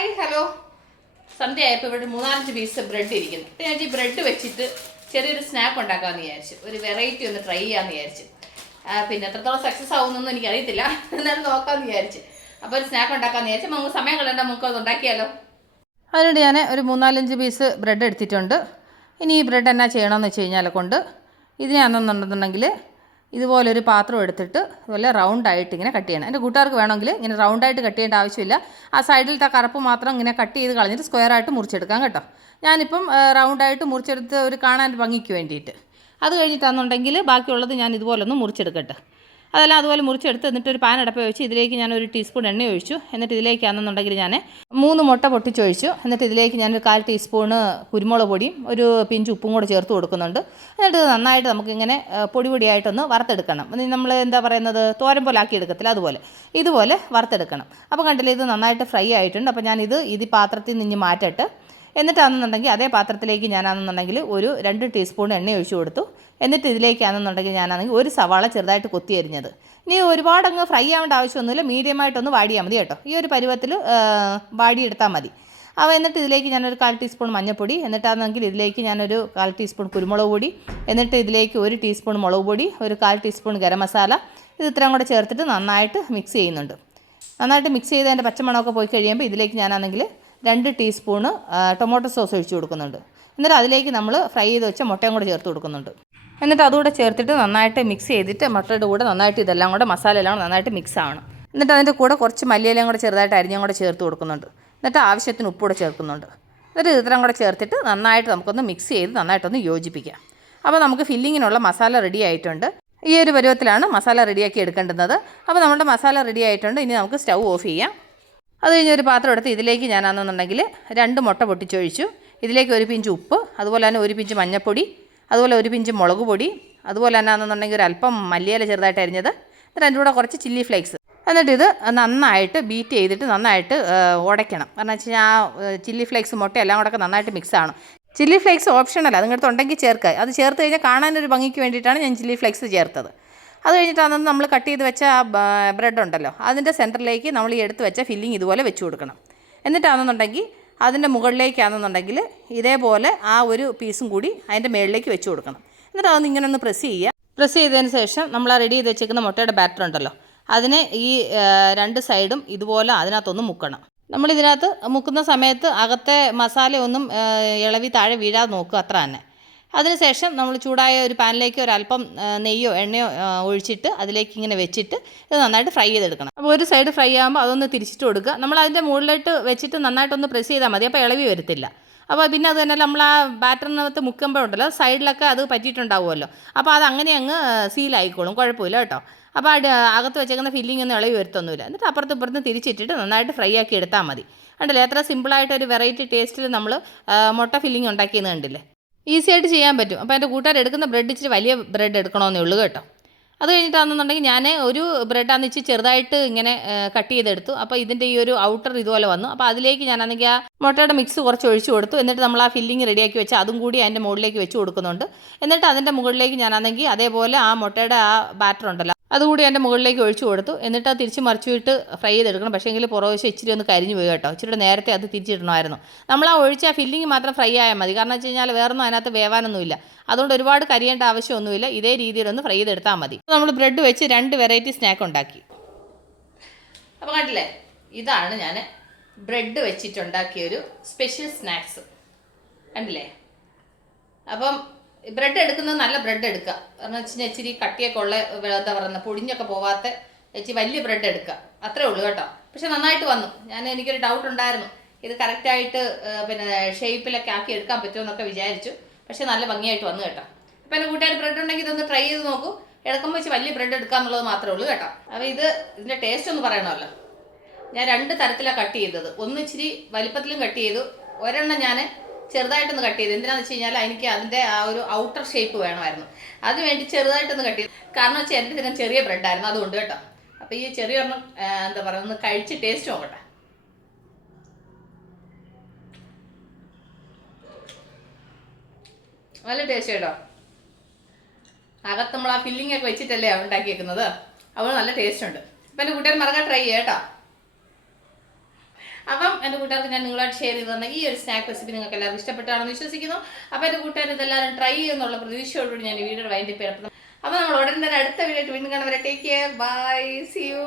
Hi hello സന്ധ്യ ആയപ്പോൾ ഇവിടെ മൂന്നാലഞ്ച് പീസ് ബ്രെഡ് ഇരിക്കുന്നു. അപ്പം ഞാൻ ഈ ബ്രെഡ് വെച്ചിട്ട് ചെറിയൊരു സ്നാക്ക് ഉണ്ടാക്കാമെന്ന് വിചാരിച്ചു. ഒരു വെറൈറ്റി ഒന്ന് ട്രൈ ചെയ്യാമെന്ന് വിചാരിച്ചു. പിന്നെ എത്രത്തോളം സക്സസ് ആവുമെന്നൊന്നും എനിക്കറിയത്തില്ല. എന്നാലും നോക്കാമെന്ന് വിചാരിച്ചു. അപ്പോൾ ഒരു സ്നാക്ക് ഉണ്ടാക്കാമെന്ന് വിചാരിച്ചു. നമുക്ക് സമയം കളയണ്ട നമുക്ക് അത് ഉണ്ടാക്കിയാലോ? അതിനുവേണ്ടി ഞാൻ ഒരു മൂന്നാലഞ്ച് പീസ് ബ്രെഡ് എടുത്തിട്ടുണ്ട്. ഇനി ഈ ബ്രെഡ് എന്നാ ചെയ്യണമെന്ന് വെച്ച് കഴിഞ്ഞാൽ കൊണ്ട് ഇതിനാണെന്നുണ്ടെന്നുണ്ടെങ്കിൽ ഇതുപോലൊരു പാത്രം എടുത്തിട്ട് ഇതുപോലെ റൗണ്ടായിട്ട് ഇങ്ങനെ കട്ട് ചെയ്യണം. എന്റെ കൂട്ടുകാർക്ക് വേണമെങ്കിൽ ഇങ്ങനെ റൗണ്ടായിട്ട് കട്ട് ചെയ്യേണ്ട ആവശ്യമില്ല. ആ സൈഡിലത്തെ കറുപ്പ് മാത്രം ഇങ്ങനെ കട്ട് ചെയ്ത് കളഞ്ഞിട്ട് സ്ക്വയർ ആയിട്ട് മുറിച്ചെടുക്കാം കേട്ടോ. ഞാനിപ്പം റൗണ്ടായിട്ട് മുറിച്ചെടുത്ത് ഒരു കാണാൻ ഭംഗിക്ക് വേണ്ടിയിട്ട്. അത് കഴിഞ്ഞിട്ടാണെന്നുണ്ടെങ്കിൽ ബാക്കിയുള്ളത് ഞാൻ ഇതുപോലെ ഒന്ന് മുറിച്ചെടുക്കട്ടെ. അതെല്ലാം അതുപോലെ മുറിച്ചെടുത്ത് എന്നിട്ട് ഒരു പാൻ അടപ്പ് വെച്ച് ഇതിലേക്ക് ഞാൻ ഒരു ടീസ്പൂൺ എണ്ണ ഒഴിച്ചു. എന്നിട്ട് ഇതിലേക്കാണെന്നുണ്ടെങ്കിൽ ഞാൻ മൂന്ന് മുട്ട പൊട്ടിച്ചൊഴിച്ചു. എന്നിട്ട് ഇതിലേക്ക് ഞാനൊരു കാൽ ടീസ്പൂണ് കുരുമുളക് പൊടിയും ഒരു പിഞ്ച് ഉപ്പും കൂടെ ചേർത്ത് കൊടുക്കുന്നുണ്ട്. എന്നിട്ട് നന്നായിട്ട് നമുക്കിങ്ങനെ പൊടി പൊടിയായിട്ടൊന്ന് വറുത്തെടുക്കണം. നമ്മൾ എന്താ പറയുന്നത്? തോരൻ പോലെ ആക്കി എടുക്കത്തില്ല അതുപോലെ. ഇതുപോലെ വറുത്തെടുക്കണം. അപ്പോൾ കണ്ടില്ലേ ഇത് നന്നായിട്ട് ഫ്രൈ ആയിട്ടുണ്ട്. അപ്പോൾ ഞാനിത് ഇത് പാത്രത്തിൽ നിന്ന് മാറ്റട്ട്. എന്നിട്ടാണെന്നുണ്ടെങ്കിൽ അതേ പാത്രത്തിലേക്ക് ഞാനാണെന്നുണ്ടെങ്കിൽ ഒരു രണ്ട് ടീസ്പൂൺ എണ്ണ ഒഴിച്ചു കൊടുത്തു. എന്നിട്ട് ഇതിലേക്കാണെന്നുണ്ടെങ്കിൽ ഞാനാണെങ്കിൽ ഒരു സവാള ചെറുതായിട്ട് കൊത്തി അരിഞ്ഞത്. ഇനി ഒരുപാട് അങ്ങ് ഫ്രൈ ആവേണ്ട ആവശ്യമൊന്നുമില്ല. മീഡിയമായിട്ടൊന്ന് വാടിയാൽ മതി കേട്ടോ. ഈ ഒരു പരുവത്തിൽ വാടിയെടുത്താൽ മതി. അപ്പോൾ എന്നിട്ട് ഇതിലേക്ക് ഞാനൊരു കാൽ ടീസ്പൂൺ മഞ്ഞൾപ്പൊടി എന്നിട്ടാണെങ്കിൽ ഇതിലേക്ക് ഞാനൊരു കാൽ ടീസ്പൂൺ കുരുമുളക് പൊടി എന്നിട്ട് ഇതിലേക്ക് ഒരു ടീസ്പൂൺ മുളക് പൊടി ഒരു കാൽ ടീസ്പൂൺ ഗരം മസാല. ഇത് ഇത്രയും കൂടെ ചേർത്തിട്ട് നന്നായിട്ട് മിക്സ് ചെയ്യുന്നുണ്ട്. നന്നായിട്ട് മിക്സ് ചെയ്ത് അതിന്റെ പച്ചമണമൊക്കെ പോയി കഴിയുമ്പോൾ ഇതിലേക്ക് ഞാനാണെങ്കിൽ രണ്ട് ടീസ്പൂണ് ടൊമാറ്റോ സോസ് ഒഴിച്ച് കൊടുക്കുന്നുണ്ട്. എന്നിട്ട് അതിലേക്ക് നമ്മൾ ഫ്രൈ ചെയ്ത് വെച്ച മുട്ടയും കൂടെ ചേർത്ത് കൊടുക്കുന്നുണ്ട്. എന്നിട്ട് അതുകൂടെ ചേർത്തിട്ട് നന്നായിട്ട് മിക്സ് ചെയ്തിട്ട് മുട്ടയുടെ കൂടെ നന്നായിട്ട് ഇതെല്ലാം കൂടെ മസാല എല്ലാം നന്നായിട്ട് മിക്സ് ആവണം. എന്നിട്ട് അതിന്റെ കൂടെ കുറച്ച് മല്ലിയിലയും കൂടെ ചെറുതായിട്ട് അരിഞ്ഞും കൂടെ ചേർത്ത് കൊടുക്കുന്നുണ്ട്. എന്നിട്ട് ആവശ്യത്തിന് ഉപ്പ് കൂടെ ചേർക്കുന്നുണ്ട്. എന്നിട്ട് ഇത്രയും കൂടെ ചേർത്തിട്ട് നന്നായിട്ട് നമുക്കൊന്ന് മിക്സ് ചെയ്ത് നന്നായിട്ടൊന്ന് യോജിപ്പിക്കാം. അപ്പോൾ നമുക്ക് ഫില്ലിങ്ങിനുള്ള മസാല റെഡി ആയിട്ടുണ്ട്. ഈ ഒരു പരുവത്തിലാണ് മസാല റെഡിയാക്കി എടുക്കേണ്ടുന്നത്. അപ്പോൾ നമ്മുടെ മസാല റെഡി ആയിട്ടുണ്ട്. ഇനി നമുക്ക് സ്റ്റൗ ഓഫ് ചെയ്യാം. അത് കഴിഞ്ഞ് ഒരു പാത്രം എടുത്ത് ഇതിലേക്ക് ഞാനാണെന്നുണ്ടെങ്കിൽ രണ്ട് മുട്ട പൊട്ടിച്ചൊഴിച്ചു. ഇതിലേക്ക് ഒരു പിഞ്ച് ഉപ്പ് അതുപോലെ തന്നെ ഒരു പിഞ്ച് മഞ്ഞൾപ്പൊടി അതുപോലെ ഒരു പിഞ്ച് മുളക് പൊടി അതുപോലെ തന്നെ ആണെന്നുണ്ടെങ്കിൽ ഒരു അല്പം മല്ലിയില ചെറുതായിട്ട് അരിഞ്ഞത് എന്നിട്ട് അതിന്റെ കൂടെ കുറച്ച് ചില്ലി ഫ്ലേക്സ് എന്നിട്ട് ഇത് നന്നായിട്ട് ബീറ്റ് ചെയ്തിട്ട് നന്നായിട്ട് ഉടയ്ക്കണം. കാരണം വെച്ച് കഴിഞ്ഞാൽ ആ ചില്ലി ഫ്ലേക്സ് മുട്ട എല്ലാം കൂടെ നന്നായിട്ട് മിക്സ് ആവണം ചില്ലി ഫ്ലേക്സ് ഓപ്ഷണൽ അത് നിങ്ങളുടെ ഉണ്ടെങ്കിൽ ചേർക്കുക. അത് ചേർത്ത് കഴിഞ്ഞാൽ കാണാനൊരു ഭംഗിക്ക് വേണ്ടിയിട്ടാണ് ഞാൻ ചില്ലി ഫ്ലേക്സ് ചേർത്തത്. അത് കഴിഞ്ഞിട്ട് അന്ന് നമ്മൾ കട്ട് ചെയ്ത് വെച്ച ബ്രെഡ് ഉണ്ടല്ലോ അതിന്റെ സെന്ററിലേക്ക് നമ്മൾ ഈ എടുത്ത് വെച്ച ഫില്ലിങ് ഇതുപോലെ വെച്ച് കൊടുക്കണം. എന്നിട്ടാണെന്നുണ്ടെങ്കിൽ അതിന്റെ മുകളിലേക്കാണെന്നുണ്ടെങ്കിൽ ഇതേപോലെ ആ ഒരു പീസും കൂടി അതിന്റെ മുകളിലേക്ക് വെച്ച് കൊടുക്കണം. എന്നിട്ട് അതൊന്ന് ഇങ്ങനെ ഒന്ന് പ്രസ് ചെയ്യുക. പ്രസ് ചെയ്തതിന് ശേഷം നമ്മൾ ആ റെഡി ചെയ്ത് വെച്ചേക്കുന്ന മുട്ടയുടെ ബാറ്റർ ഉണ്ടല്ലോ. അതിനെ ഈ രണ്ട് സൈഡും ഇതുപോലെ അതിനകത്തൊന്ന് മുക്കണം. നമ്മൾ ഇതിനകത്ത് മുക്കുന്ന സമയത്ത് അകത്തെ മസാലയൊന്നും ഇളവി താഴെ വീഴാതെ നോക്കുക അത്ര തന്നെ. അതിനുശേഷം നമ്മൾ ചൂടായ ഒരു പാനിലേക്ക് ഒരല്പം നെയ്യോ എണ്ണയോ ഒഴിച്ചിട്ട് അതിലേക്ക് ഇങ്ങനെ വെച്ചിട്ട് ഇത് നന്നായിട്ട് ഫ്രൈ ചെയ്തെടുക്കണം. അപ്പോൾ ഒരു സൈഡ് ഫ്രൈ ആകുമ്പോൾ അതൊന്ന് തിരിച്ചിട്ട് കൊടുക്കുക. നമ്മൾ അതിന്റെ മുകളിലോട്ട് വെച്ചിട്ട് നന്നായിട്ടൊന്ന് പ്രസ് ചെയ്താൽ മതി. അപ്പോൾ ഇളവി വരത്തില്ല. അപ്പോൾ പിന്നെ അത് തന്നെ നമ്മൾ ആ ബാറ്ററിനകത്ത് മുക്കുമ്പോൾ ഉണ്ടല്ലോ സൈഡിലൊക്കെ അത് പറ്റിയിട്ടുണ്ടാവുമല്ലോ. അപ്പോൾ അത് അങ്ങനെ അങ്ങ് സീലായിക്കോളും കുഴപ്പമില്ല കേട്ടോ. അപ്പോൾ അകത്ത് വെച്ചേക്കുന്ന ഫില്ലിംഗ് ഒന്നും ഇളവി വരുത്തൊന്നുമില്ല. എന്നിട്ട് അപ്പുറത്ത് ഇപ്പുറത്ത് തിരിച്ചിട്ടിട്ട് നന്നായിട്ട് ഫ്രൈ ആക്കി എടുത്താൽ മതി. കണ്ടില്ലേ? എത്ര സിമ്പിളായിട്ട് ഒരു വെറൈറ്റി ടേസ്റ്റിൽ നമ്മൾ മുട്ട ഫില്ലിംഗ് ഉണ്ടാക്കിയെന്ന് കണ്ടില്ലേ? ഈസി ആയിട്ട് ചെയ്യാൻ പറ്റും. അപ്പോൾ എന്റെ കൂട്ടുകാർ എടുക്കുന്ന ബ്രെഡ് ഇച്ചിരി വലിയ ബ്രെഡ് എടുക്കണമെന്നേ ഉള്ളൂ കേട്ടോ. അത് കഴിഞ്ഞിട്ടാണെന്നുണ്ടെങ്കിൽ ഞാൻ ഒരു ബ്രെഡാന്ന് ഇച്ചിരി ചെറുതായിട്ട് ഇങ്ങനെ കട്ട് ചെയ്തെടുത്തു. അപ്പോൾ ഇതിന്റെ ഈ ഒരു ഔട്ടർ ഇതുപോലെ വന്നു. അപ്പോൾ അതിലേക്ക് ഞാനാണെങ്കിൽ ആ മുട്ടയുടെ മിക്സ് കുറച്ച് ഒഴിച്ചു കൊടുത്തു. എന്നിട്ട് നമ്മൾ ആ ഫില്ലിങ് റെഡിയാക്കി വെച്ച് അതും കൂടി അതിന്റെ മുകളിലേക്ക് വെച്ച് കൊടുക്കുന്നുണ്ട്. എന്നിട്ട് അതിന്റെ മുകളിലേക്ക് ഞാനാണെങ്കിൽ അതേപോലെ ആ മുട്ടയുടെ ആ ബാറ്റർ ഉണ്ടല്ലോ അതുകൂടി എന്റെ മുകളിലേക്ക് ഒഴിച്ചു കൊടുത്തു. എന്നിട്ട് അത് തിരിച്ച് മറിച്ചുവിട്ട് ഫ്രൈ ചെയ്തെടുക്കണം. പക്ഷേ എങ്കിൽ പുറവശം ഇച്ചിരി ഒന്ന് കരിഞ്ഞു പോയി കേട്ടോ. ഇച്ചിരി നേരത്തെ അത് തിരിച്ചിടണമായിരുന്നു. നമ്മൾ ആ ഒഴിച്ച ആ ഫില്ലിങ് മാത്രം ഫ്രൈ ആയാൽ മതി. കാരണം വെച്ച് കഴിഞ്ഞാൽ വേറൊന്നും അതിനകത്ത് വേവാനൊന്നുമില്ല. അതുകൊണ്ട് ഒരുപാട് കരിയേണ്ട ആവശ്യമൊന്നുമില്ല. ഇതേ രീതിയിലൊന്ന് ഫ്രൈ ചെയ്തെടുത്താൽ മതി. നമ്മൾ ബ്രെഡ് വെച്ച് രണ്ട് വെറൈറ്റി സ്നാക്ക് ഉണ്ടാക്കി. അപ്പോൾ കണ്ടില്ലേ? ഇതാണ് ഞാൻ ബ്രെഡ് വെച്ചിട്ടുണ്ടാക്കിയ ഒരു സ്പെഷ്യൽ സ്നാക്സ് കണ്ടില്ലേ? അപ്പം ബ്രെഡ് എടുക്കുന്നത് നല്ല ബ്രെഡ് എടുക്കുക. കാരണം വെച്ച് കഴിഞ്ഞാൽ ഇച്ചിരി കട്ടിയൊക്കെ ഉള്ള എന്താ പറയുന്നത് പൊടിഞ്ഞൊക്കെ പോവാത്ത ഇച്ചിരി വലിയ ബ്രെഡ് എടുക്കുക. അത്രേ ഉള്ളൂ കേട്ടോ. പക്ഷെ നന്നായിട്ട് വന്നു. ഞാൻ എനിക്കൊരു ഡൗട്ട് ഉണ്ടായിരുന്നു. ഇത് കറക്റ്റായിട്ട് പിന്നെ ഷേപ്പിലൊക്കെ ആക്കി എടുക്കാൻ പറ്റുമെന്നൊക്കെ വിചാരിച്ചു. പക്ഷെ നല്ല ഭംഗിയായിട്ട് വന്നു കേട്ടോ. അപ്പം എന്റെ കൂട്ടുകാർ ബ്രെഡ് ഉണ്ടെങ്കിൽ ഇതൊന്ന് ട്രൈ ചെയ്ത് നോക്കൂ. ഇടക്കം വെച്ച് വലിയ ബ്രെഡ് എടുക്കാന്നുള്ളത് മാത്രമേ ഉള്ളൂ കേട്ടോ. അപ്പോൾ ഇത് ഇതിന്റെ ടേസ്റ്റ് ഒന്ന് പറയണമല്ലോ. ഞാൻ രണ്ട് തരത്തിലാണ് കട്ട് ചെയ്തത്. ഒന്ന് ഇച്ചിരി വലിപ്പത്തിലും കട്ട് ചെയ്തു. ഒരെണ്ണം ഞാൻ ചെറുതായിട്ടൊന്ന് കട്ട് ചെയ്തു എന്തിനാന്ന് വെച്ച് കഴിഞ്ഞാൽ എനിക്ക് അതിന്റെ ആ ഒരു ഔട്ടർ ഷേപ്പ് വേണമായിരുന്നു. അതിന് വേണ്ടി ചെറുതായിട്ടൊന്ന് കട്ട് ചെയ്തു കാരണം വെച്ചാൽ എന്റെ ഇതിനും ചെറിയ ബ്രെഡായിരുന്നു അതുകൊണ്ട് കേട്ടോ. അപ്പോൾ ഈ ചെറിയ ഒരെണ്ണം എന്താ പറയുക ഒന്ന് കഴിച്ച് ടേസ്റ്റ് നോക്കട്ടെ. നല്ല ടേസ്റ്റ് കേട്ടോ. അകത്ത് നമ്മൾ ആ ഫില്ലിംഗ് ഒക്കെ വെച്ചിട്ടല്ലേ ഉണ്ടാക്കിയേക്കുന്നത്. അതുകൊണ്ട് നല്ല ടേസ്റ്റ് ഉണ്ട്. അപ്പം എന്റെ കൂട്ടുകാർ മറക്കാൻ ട്രൈ ചെയ്യാം കേട്ടോ. അപ്പം എന്റെ കൂട്ടുകാർക്ക് ഞാൻ നിങ്ങളായിട്ട് ഷെയർ ചെയ്ത് തന്ന ഈ ഒരു സ്നാക്ക് റെസിപ്പി നിങ്ങൾക്ക് എല്ലാവർക്കും ഇഷ്ടപ്പെട്ടാണെന്ന് വിശ്വസിക്കുന്നു. അപ്പോൾ എന്റെ കൂട്ടുകാർ ഇതെല്ലാവരും ട്രൈ ചെയ്യുന്നുള്ള പ്രതീക്ഷയോടുകൂടി ഞാൻ ഈ വീഡിയോ വൈൻഡപ്പ് ചെയ്യണം. അപ്പോൾ നമ്മൾ ഉടൻ തന്നെ അടുത്ത വീഡിയോ വീണ്ടും കാണുന്നവരെ take care bye see you